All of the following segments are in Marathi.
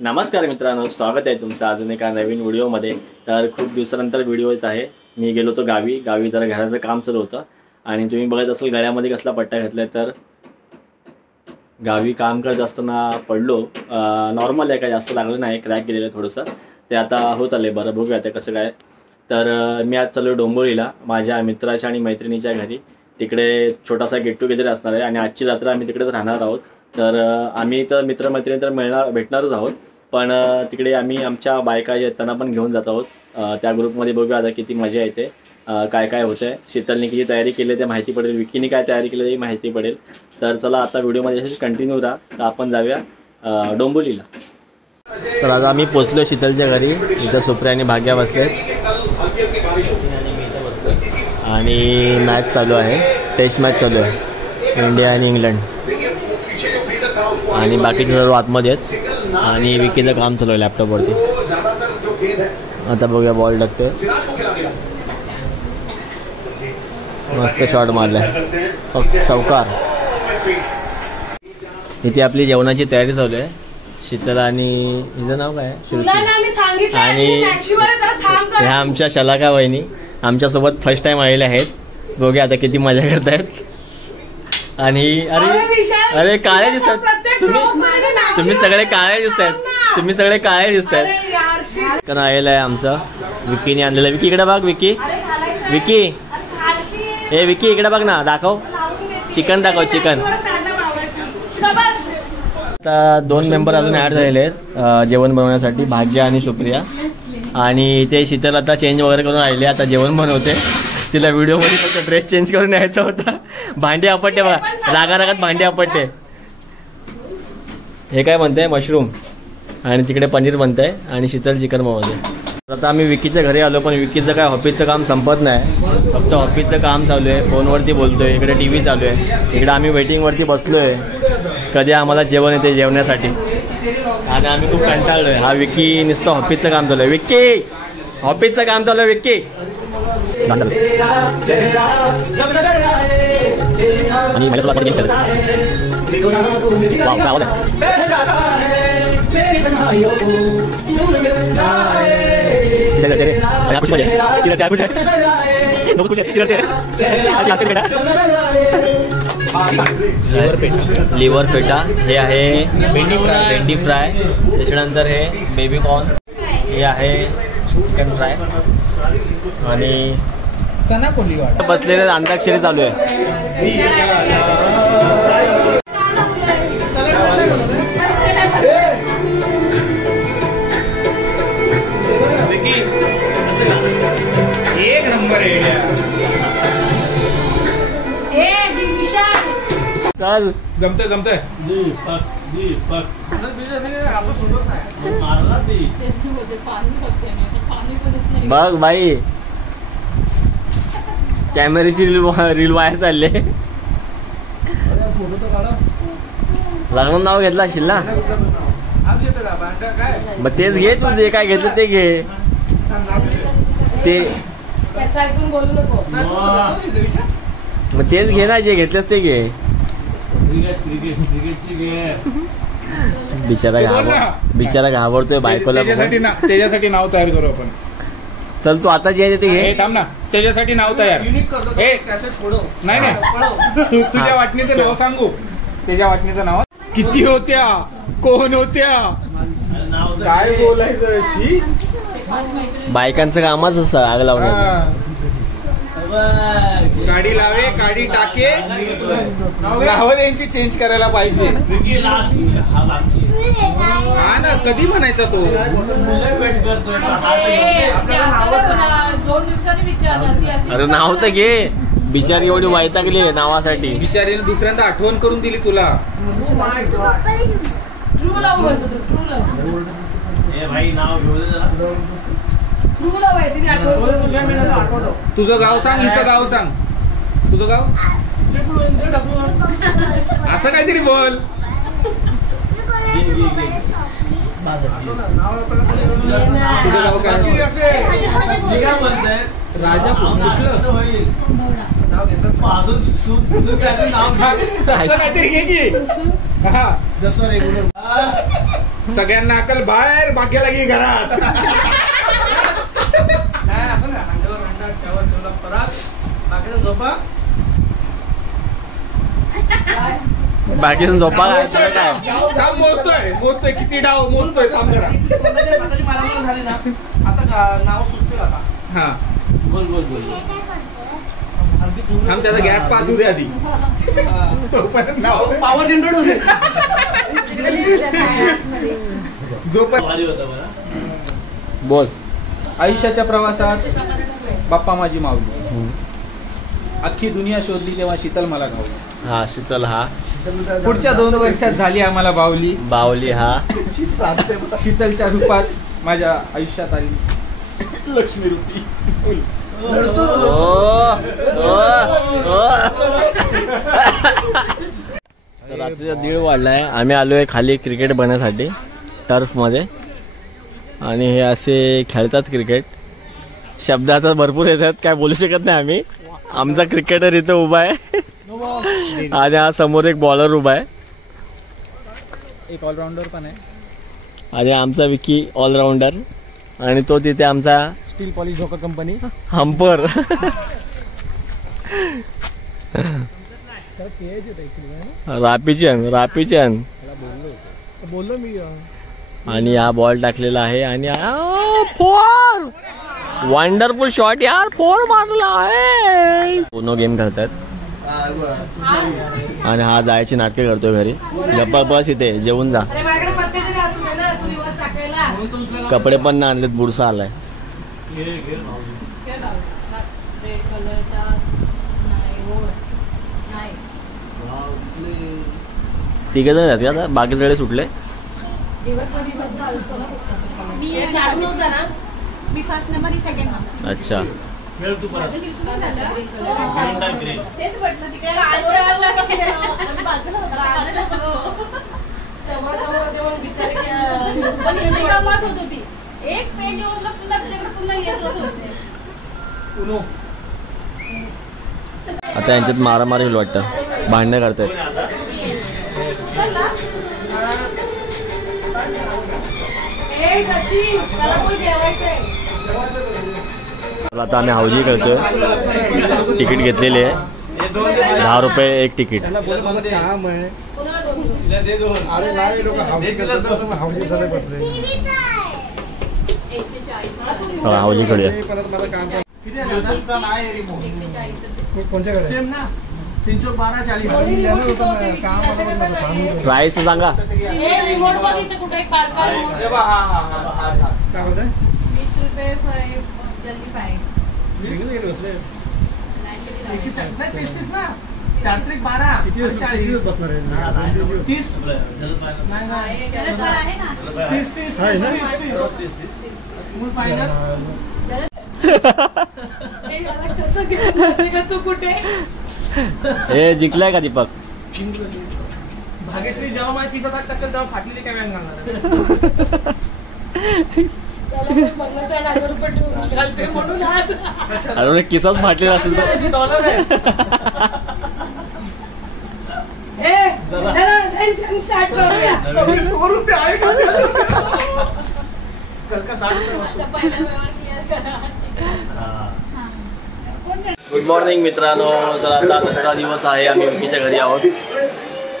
नमस्कार मित्रांनो, स्वागत आहे तुमचं अजून एका नवीन व्हिडिओमध्ये। तर खूप दिवसानंतर व्हिडिओ येत आहे। मी गेलो होतो गावी जरा घराचं काम चालू होतं आणि तुम्ही बघत असाल गळ्यामध्ये कसला पट्टा घातलाय। तर गावी काम करत असताना पडलो, नॉर्मल आहे, काय जास्त लागलं नाही, क्रॅक गेलेलं थोडंसं, ते आता होत आले बरं, बघूया आता कसं काय। तर मी आज चाललो डोंबिवलीला माझ्या मित्राच्या आणि मैत्रिणीच्या घरी। तिकडे छोटासा गेट टुगेदर असणार आहे आणि आजची रात्र आम्ही तिकडेच राहणार आहोत। तर आम्ही तर मित्रमैत्रिणी तर भेटणारच आहोत, पण तिकडे आम्ही आमच्या बायका आहेत त्यांना पण घेऊन जात आहोत। त्या ग्रुपमध्ये बघूया आता किती मजा येते, काय काय होतंय। शीतलने किती तयारी केली ते माहिती पडेल, विकीने काय तयारी केली ते माहिती पडेल। तर चला आता व्हिडिओमध्ये असेच कंटिन्यू राहा। तर आपण जाऊया डोंबिवलीला। तर आज आम्ही पोचलो शीतलच्या घरी। इथं सुप्रिया आणि भाग्या बसलेत आणि मॅच चालू आहे, टेस्ट मॅच चालू आहे, इंडिया आणि इंग्लंड, आणि बाकीचे सर्व आतमध्ये आहेत आणि विकीचं काम चालू आहे लॅपटॉपवरती। आता बघूया, बॉल टाकतोय, मस्त शॉट मारलाय, फक्त चौकार। इथे आपली जेवणाची तयारी चालू आहे। शीतल आणि हिचं नाव काय आणि ह्या आमच्या शलाका वहिनी आमच्यासोबत फर्स्ट टाइम आलेले आहेत। बघूया आता किती मजा करतायत। आणि अरे काळे दिसतात तुम्ही सगळे काळे दिसतायत, कारण आलेलं आहे आमचं विकीने आणलेलं। विकी इकडे बघ, विकी हे विकी इकडे बघ ना, दाखव चिकन, दाखव चिकन। आता 2 मेंबर अजून ऍड झालेले आहेत जेवण बनवण्यासाठी, भाग्या आणि सुप्रिया। आणि ते शीतल आता चेंज वगैरे करून आलेले, आता जेवण बनवते। तिला व्हिडिओमध्ये फक्त ड्रेस चेंज करून यायचा होता। भांडी आपटते बघा, रागारागात भांडी आपटते। हे काय बनतंय, मशरूम, आणि तिकडे पनीर बनतंय आणि शीतल चिकन बनवते। आता आम्ही विकीच्या घरी आलो, पण विकीचं काय ऑफिसचं काम संपत नाही, फक्त ऑफिसचं काम चालू आहे, फोनवरती बोलतोय, इकडे TV चालू आहे, इकडे आम्ही वेटिंगवरती बसलोय कधी आम्हाला जेवण येते जेवण्यासाठी, आणि आम्ही खूप कंटाळलोय। हा विकी नुसतं ऑफिसचं काम चालू आहे, विकी ऑफिसचं काम चालू आहे, विकी। आणि माझ्यासोबत गेम खेळत लिव्हर पेटा, हे आहे भेंडी फ्राय, त्याच्यानंतर हे बेबी कॉर्न, हे आहे चिकन फ्राय, आणि बसलेले अंताक्षरी चालू आहे। एक नंबर चल, जमतंय बघ बाई, कॅमेऱ्याची रील वाया चालले। लग्न नाव घेतलं असेल ना, मग तेच घे, तू जे काय घेतलं ते घे, मग तेच घे ना, जे घेतलंस ते घे। बिचारा घाबरतोय बायकोला, त्याच्यासाठी नाव तयार करू आपण। चल तू आता जे ते घे, थांब ना, त्याच्यासाठी नाव तयार नाही, तुझ्या वाटणीचं नाव सांगू, त्याच्या वाटणीचं नाव किती होत्या, कोण होत्या, काय बोलायचं शी, बायकांचं कामच असं आग लावण्याचं। गाडी लावे, गाडी टाके, नाव त्यांची चेंज करायला पाहिजे। हा ना, कधी म्हणायचा तो, अरे नाव तर घे, बिचारी एवढी वैतागली आहे नावासाठी, बिचारीने दुसऱ्यांदा आठवण करून दिली तुला। तुझं गाव सांग, हिचं गाव सांग, तुझं गाव असं काहीतरी बोल। तुझं गाव काय, राजा नाव घेतात, काहीतरी घे की हा जसं रेग्युलर सगळ्यांना अकल बाहेर बाकीला की घरात. नाही असं ना अंगावर अंडा ठेवला परत बाकीचा झोपा बाकी झोपा काय मोजतोय किती डाव मोजतोय काम करा. हाताची मारामार झाली ना आता नाव सुचतील आता. हा बोल बोल बोल थांब त्याचा गॅस पाजू दे आधी. तोपर्यंत नाव पॉवर जनरेट होते. बोल. आयुष्याच्या प्रवासात बाप्पा माझी माऊली, अख्खी दुनिया शोधली तेव्हा शीतल मला गावली. हा शीतल हा पुढच्या 2 वर्षात झाली आम्हाला बावली. बावली हा शीतलच्या रूपात माझ्या आयुष्यात आली लक्ष्मी रूपी. रात्रीचा 1:30 वाजलाय. आम्ही आलोय खाली क्रिकेट बघण्यासाठी टर्फ मध्ये आणि हे असे खेळतात क्रिकेट. शब्द आता भरपूर येतात, काय बोलू शकत नाही आम्ही. आमचा क्रिकेटर इथे उभा आहे आणि हा समोर एक बॉलर उभा आहे, एक ऑलराऊंडर पण आहे आणि आमचा विकी ऑलराऊंडर, आणि तो तिथे आमचा स्टील पॉलिश धोका कंपनी हंपर. रापीचंद बोललो मी. आणि हा बॉल टाकलेला आहे आणि फोर वंडरफुल शॉट यार, फोर मारला आहे. दोन गेम खेळतात आणि हा जायची नाटके करतोय घरी. गप्पा बस इथे जेवून जा. कपडे पण ना आणलेत, बुरसा आलाय. तिघे जण जाते आता, बाकी सगळे सुटले. अच्छा एक पेज आता यांच्यात मारामारी होईल वाटतं, भांडणं करतायत. आता आम्ही हौजी खेळतोय. तिकीट घेतलेली आहे, 10 रुपये एक तिकीट. चला हौजी खेळूया. प्राइस सांगा. तू कुठे हे जिंकलाय का दीपक? भाग्यश्री जेव्हा माझी 30,000 टक्के तेव्हा फाटलेली काय व्यान घालणार. अरे किसाच फाटलेला असेल तर. डॉलर आहे. गुड मॉर्निंग मित्रांनो. तर आता दुसरा दिवस आहे, आम्ही विकीच्या घरी आहोत.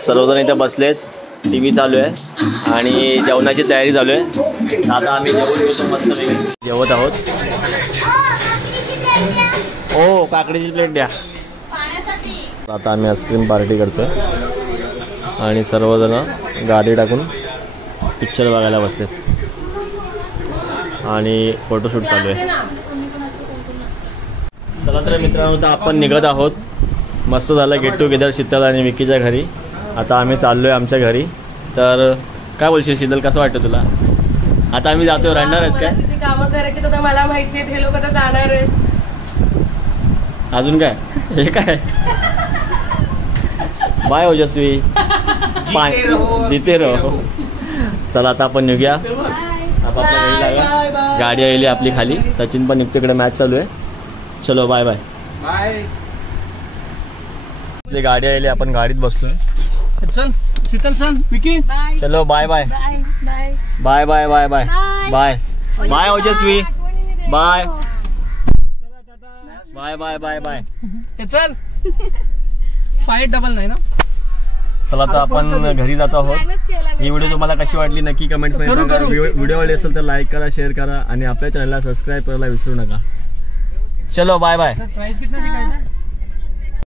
सर्वजण इथे बसलेत, TV चालू आहे आणि जेवणाची तयारी चालू आहे. आता आम्ही मस्त जेवत आहोत. ओ काकडीची प्लेट द्या. आता आम्ही आईस्क्रीम पार्टी करतोय आणि सर्वजण गाडी टाकून पिक्चर बघायला बसलेत आणि फोटोशूट चालू आहे. चला तर मित्रांनो, तर आपण निघत आहोत. मस्त झालं गेट टुगेदर शीतल आणि विकीच्या घरी. आता आम्ही चाललोय आमच्या घरी. तर काय बोलशील शीतल, कसं वाटतं तुला? आता आम्ही जातोय. रडणार आहेस काय? कामं करायची तर मला माहिती आहे, हे लोक तर जाणार आहेत. अजून काय? हे काय? बाय ओजस्वी. जिते रहो. चला आता आपण निघूया. आपापल्या घरी लागा. गाडी आली आपली खाली. सचिन पण निघतो, इकडे मॅच चालू आहे. चलो बाय बाय बाय. गाडी आली, आपण गाडीत बसलोय. चल शीतल सन विकी चलो bye bye bye bye bye bye bye bye Ojaswi bye bye bye bye bye चल 589 ना. चला आता आपण घरी जातो आहोत. ही व्हिडिओ तुम्हाला कशी वाटली नक्की कमेंट्स मध्ये सांगा. व्हिडिओ आवडली असेल तर लाईक करा, शेअर करा आणि आपल्या चॅनलला सबस्क्राईब करायला विसरू नका. चलो बाय बाय. प्राइस कितना दिखाई